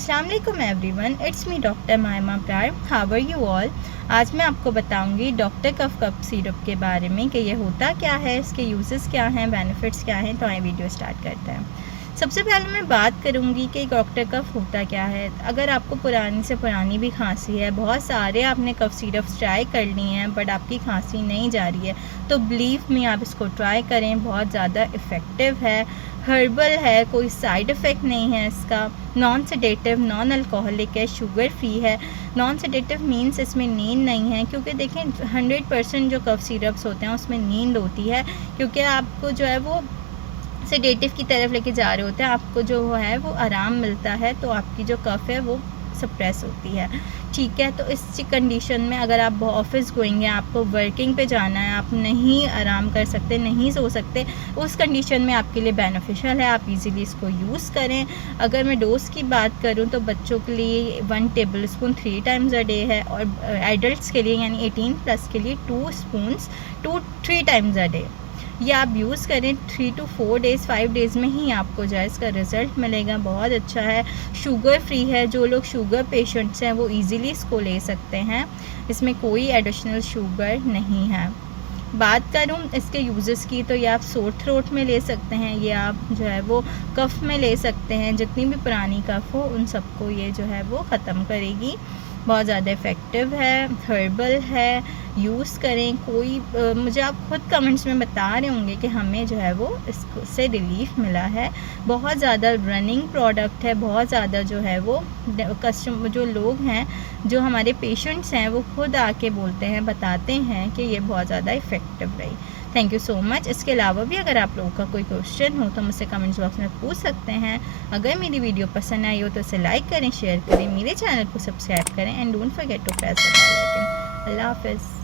अस्सलाम वालेकुम everyone, it's me doctor मायमा प्रार। How are you all. आज मैं आपको बताऊंगी डॉक्टर कफ सिरप के बारे में कि ये होता क्या है, इसके यूजेस क्या हैं, बेनिफिट्स क्या हैं। तो आइए वीडियो स्टार्ट करते हैं। सबसे पहले मैं बात करूंगी कि डॉक्टर कफ होता क्या है। अगर आपको पुरानी से पुरानी भी खांसी है, बहुत सारे आपने कफ सिरप्स ट्राई कर लिए हैं बट आपकी खांसी नहीं जा रही है, तो बिलीव मी आप इसको ट्राई करें। बहुत ज़्यादा इफ़ेक्टिव है, हर्बल है, कोई साइड इफ़ेक्ट नहीं है इसका, नॉन सेडेटिव, नॉन अल्कोहलिक है, शुगर फ्री है। नॉन सेडेटिव मीन्स इसमें नींद नहीं है, क्योंकि देखें 100% जो कफ सिरप्स होते हैं उसमें नींद होती है, क्योंकि आपको जो है वो सेडेटिव की तरफ लेके जा रहे होते हैं। आपको जो है वो आराम मिलता है, तो आपकी जो कफ है वो सप्रेस होती है। ठीक है, तो इस कंडीशन में अगर आप ऑफिस गोइंग है, आपको वर्किंग पे जाना है, आप नहीं आराम कर सकते, नहीं सो सकते, उस कंडीशन में आपके लिए बेनिफिशियल है। आप इजीली इसको यूज़ करें। अगर मैं डोज की बात करूं तो बच्चों के लिए 1 table spoon 3 times a day है, और एडल्ट्स के लिए यानी 18+ के लिए 2 स्पून्स 3 टाइम्स अ डे। ये आप यूज़ करें 3 to 4 डेज़ 5 डेज़ में ही आपको जो है इसका रिज़ल्ट मिलेगा। बहुत अच्छा है, शुगर फ्री है। जो लोग शुगर पेशेंट्स हैं वो इजीली इसको ले सकते हैं, इसमें कोई एडिशनल शुगर नहीं है। बात करूं इसके यूजेस की, तो ये आप सोर थ्रोट में ले सकते हैं, ये आप जो है वो कफ़ में ले सकते हैं। जितनी भी पुरानी कफ़ हो उन सबको ये जो है वो ख़त्म करेगी। बहुत ज़्यादा इफ़ेक्टिव है, हर्बल है, यूज़ करें। मुझे आप खुद कमेंट्स में बता रहे होंगे कि हमें जो है वो इससे रिलीफ मिला है। बहुत ज़्यादा रनिंग प्रोडक्ट है, बहुत ज़्यादा जो है वो जो लोग हैं, जो हमारे पेशेंट्स हैं, वो खुद आके बोलते हैं, बताते हैं कि ये बहुत ज़्यादा इफ़ेक्टिव रही। Thank you so much. इसके अलावा भी अगर आप लोगों का कोई क्वेश्चन हो तो मुझसे कमेंट्स बॉक्स में पूछ सकते हैं। अगर मेरी वीडियो पसंद आई हो तो इसे लाइक करें, शेयर करें, मेरे चैनल को सब्सक्राइब करें and don't forget to press the bell icon. अल्लाह हाफ़िज़।